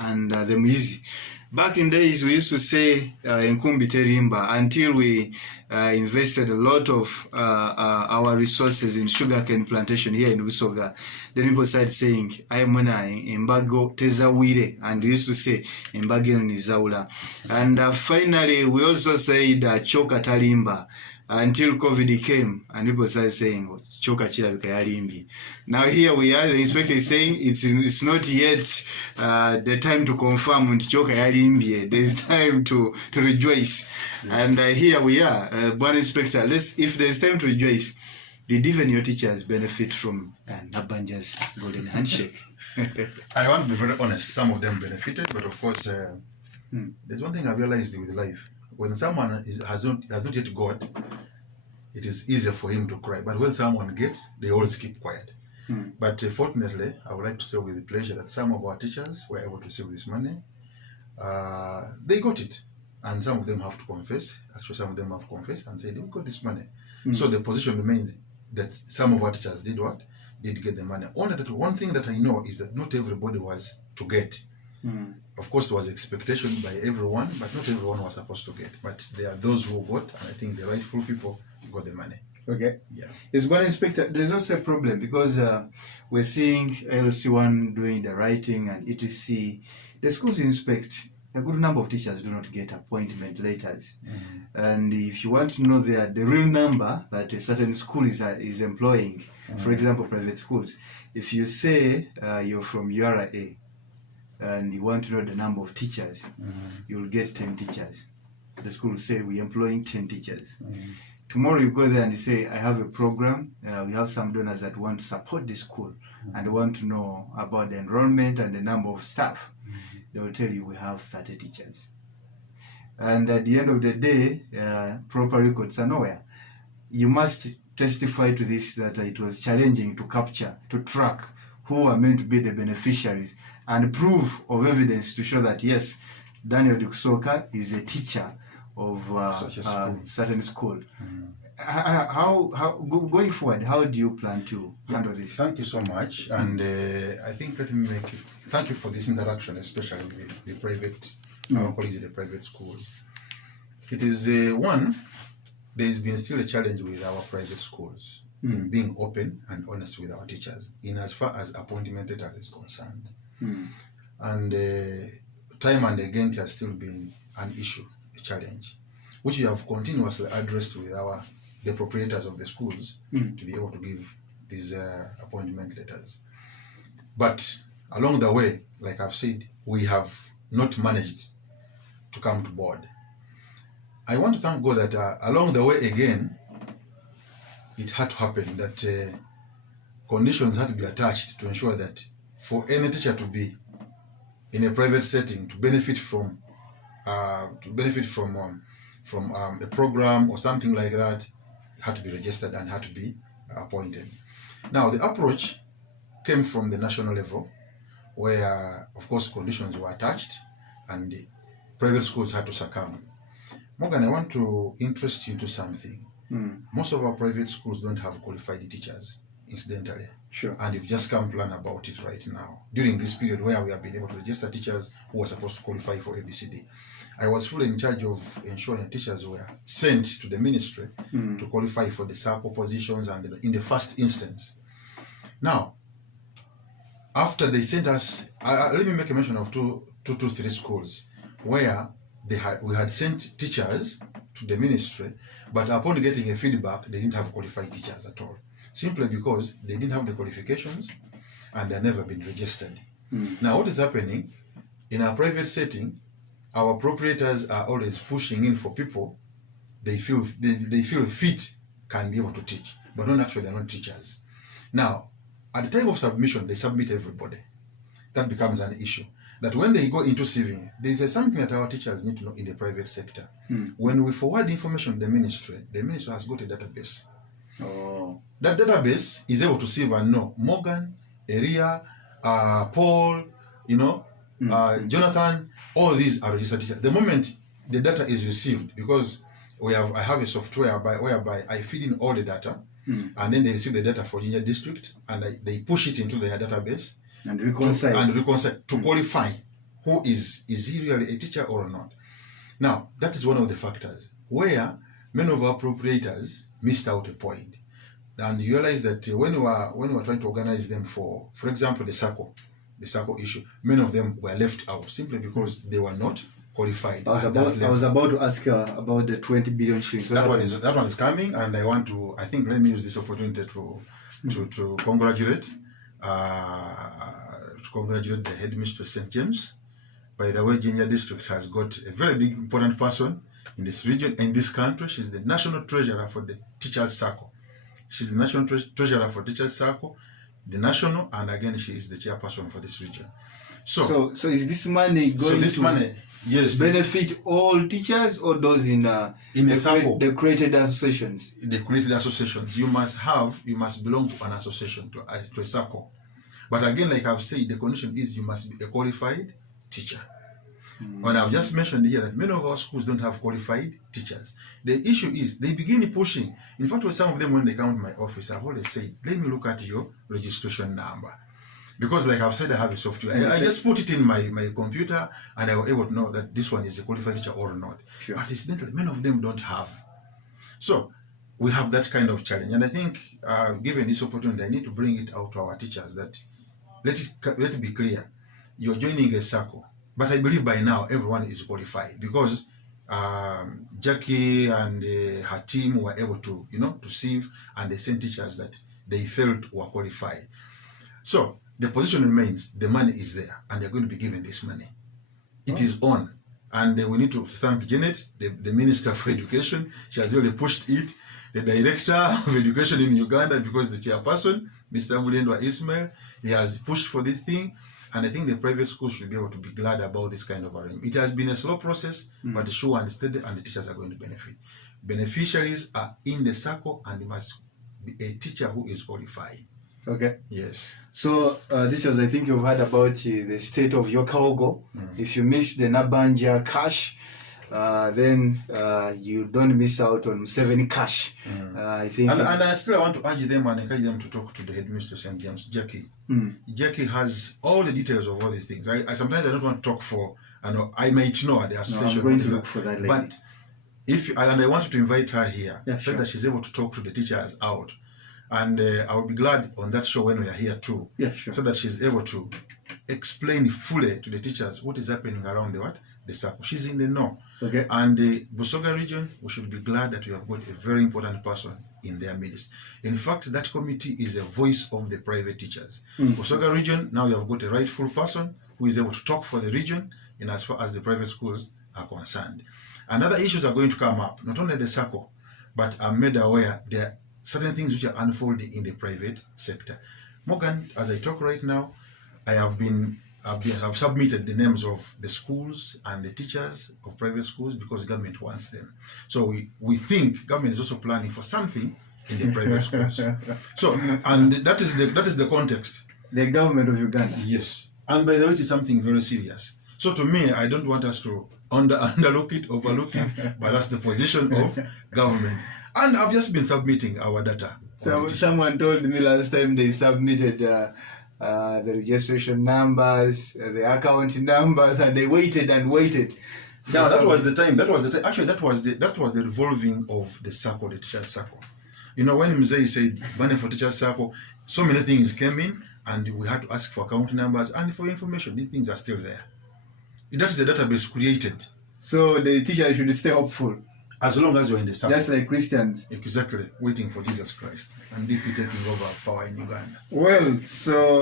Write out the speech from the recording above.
and the Mwizi. Back in days, we used to say Enkumbi Terimba until we invested a lot of our resources in sugarcane plantation here in Busoga. Then people started saying, Ayamuna Embago Tezawire, and we used to say Embage Nizaula. And finally, we also said Choka Tarimba until COVID came, and people started saying, Choka Chilabika Yarimbi. Now here we are, the inspector is saying it's not yet the time to confirm with Choka Yarimbi. There's time to rejoice. Yeah. And here we are, one inspector, if there's time to rejoice, did even your teachers benefit from Nabanja's golden handshake? I want to be very honest, some of them benefited, but of course, there's one thing I realized with life. When someone has not yet got, it is easier for him to cry. But when someone gets, they always keep quiet. But fortunately, I would like to say with pleasure that some of our teachers were able to receive this money. They got it. And some of them have to confess. Actually, some of them have confessed and said, we got this money. So the position remains that some of our teachers did what? Did get the money. Only that one thing that I know is that not everybody was to get. Of course, there was expectation by everyone, but not everyone was supposed to get. But there are those who got, and I think the rightful people got the money. Okay. Yeah. There's one inspector. There's also a problem because we're seeing LC1 doing the writing and etc. The schools inspect. A good number of teachers do not get appointment letters. And if you want to know the real number that a certain school is employing, for example, private schools, if you say you're from URA and you want to know the number of teachers, you'll get 10 teachers. The school will say, we're employing 10 teachers. Tomorrow you go there and you say, I have a program, we have some donors that want to support this school and want to know about the enrollment and the number of staff. They will tell you we have 30 teachers. And at the end of the day, proper records are nowhere. You must testify to this, that it was challenging to capture, to track who are meant to be the beneficiaries, and proof of evidence to show that, yes, Daniel Dukusoka is a teacher of certain school. How going forward, how do you plan to handle this? Thank you so much. And I think thank you for this interaction, especially with the private, our colleagues in the private schools. It is there's been still a challenge with our private schools in being open and honest with our teachers in as far as appointment letters is concerned. And time and again, it has still been an issue, a challenge, which we have continuously addressed with the proprietors of the schools to be able to give these appointment letters. But along the way, like I've said, we have not managed to come to board. I want to thank God that along the way again, it had to happen that conditions had to be attached to ensure that for any teacher to be in a private setting to benefit from a program or something like that, had to be registered and had to be appointed. Now, the approach came from the national level, where, of course, conditions were attached and the private schools had to succumb. Morgan, I want to interest you to something. Most of our private schools don't have qualified teachers, incidentally. Sure. And you've just come plan about it right now, during this period where we have been able to register teachers who are supposed to qualify for ABCD. I was fully in charge of ensuring teachers were sent to the ministry to qualify for the circle positions and in the first instance. Now, after they sent us, let me make a mention of two to three schools where we had sent teachers to the ministry, but upon getting a feedback, they didn't have qualified teachers at all, simply because they didn't have the qualifications and they've never been registered. Now, what is happening in our private setting? Our proprietors are always pushing in for people they feel fit can be able to teach, but not actually they're not teachers. Now, at the time of submission, they submit everybody. That becomes an issue. That when they go into CV, there's something that our teachers need to know in the private sector. When we forward information to the ministry has got a database. That database is able to sieve and know Morgan, Eria, Paul, Jonathan, all these are registered teachers. The moment the data is received, because I have a software whereby I feed in all the data, and then they receive the data for Ginger District, and they push it into their database and reconcile to qualify who is he really a teacher or not? Now, that is one of the factors where many of our proprietors missed out a point. And you realize that when we were trying to organize them for example, the SACCO issue, many of them were left out simply because they were not qualified. I was about to ask about the 20 billion shillings. That one is coming, and I think let me use this opportunity to congratulate the headmistress St. James. By the way, Jinja District has got a very big important person in this region, in this country. She's the national treasurer for the Teachers Circle. She's the national treasurer for Teachers Circle, the national, and again she is the chairperson for this region. So is this money going yes, benefit all teachers or those in the created associations? The created associations. You must belong to an association, to a circle. But again, like I've said, the condition is you must be a qualified teacher. And I've just mentioned here that many of our schools don't have qualified teachers. The issue is they begin pushing. In fact, with some of them, when they come to my office, I've always said, let me look at your registration number. Because like I've said, I have a software. I just put it in my computer, and I was able to know that this one is a qualified teacher or not. Sure. But incidentally, many of them don't have. So we have that kind of challenge. And I think, given this opportunity, I need to bring it out to our teachers that let it be clear. You're joining a circle. But I believe by now everyone is qualified because Jackie and her team were able to, to sieve, and they sent teachers that they felt were qualified. So the position remains, the money is there, and they're going to be given this money. It is on. And we need to thank Janet, the Minister for Education. She has really pushed it. The Director of Education in Uganda, because the chairperson, Mr. Mulendwa Ismail, he has pushed for this thing. And I think the private schools should be able to be glad about this kind of arrangement. It has been a slow process, but sure and steady, and the teachers are going to benefit. Beneficiaries are in the circle, and it must be a teacher who is qualified. Okay. Yes. So, teachers, I think you've heard about the state of your Kaogo. If you miss the Nabanja cash, then you don't miss out on 7 cash. I think. And I still want to urge them and encourage them to talk to the headmistress St. James, Jackie. Jackie has all the details of all these things. I sometimes I don't want to talk for. I might know at the association. I'm going to look for that later. But I wanted to invite her here, so that she's able to talk to the teachers out. And I will be glad on that show when we are here too. Yeah, sure. So that she's able to explain fully to the teachers what is happening around the circle. She's in the know. Okay. And the Busoga region, we should be glad that we have got a very important person in their midst. In fact, that committee is a voice of the private teachers. Busoga region, now we have got a rightful person who is able to talk for the region in as far as the private schools are concerned. And other issues are going to come up, not only the circle, but I'm made aware there are certain things which are unfolding in the private sector. Morgan, as I talk right now, I've submitted the names of the schools and the teachers of private schools because government wants them. So we think government is also planning for something in the private schools. So, and that is the context. The government of Uganda. Yes. And by the way, it is something very serious. So to me, I don't want us to overlook it, but that's the position of government. And I've just been submitting our data. So someone told me last time they submitted the registration numbers, the account numbers, and they waited and waited. Yeah, that was the time. Actually, that was the revolving of the circle, the teacher circle. When Mzee said money for teacher circle, so many things came in, and we had to ask for account numbers and for information. These things are still there. That's the database created. So the teacher should stay hopeful. As long as you're in the circle. Just like Christians. Exactly. Waiting for Jesus Christ and DP taking over power in Uganda. Well, so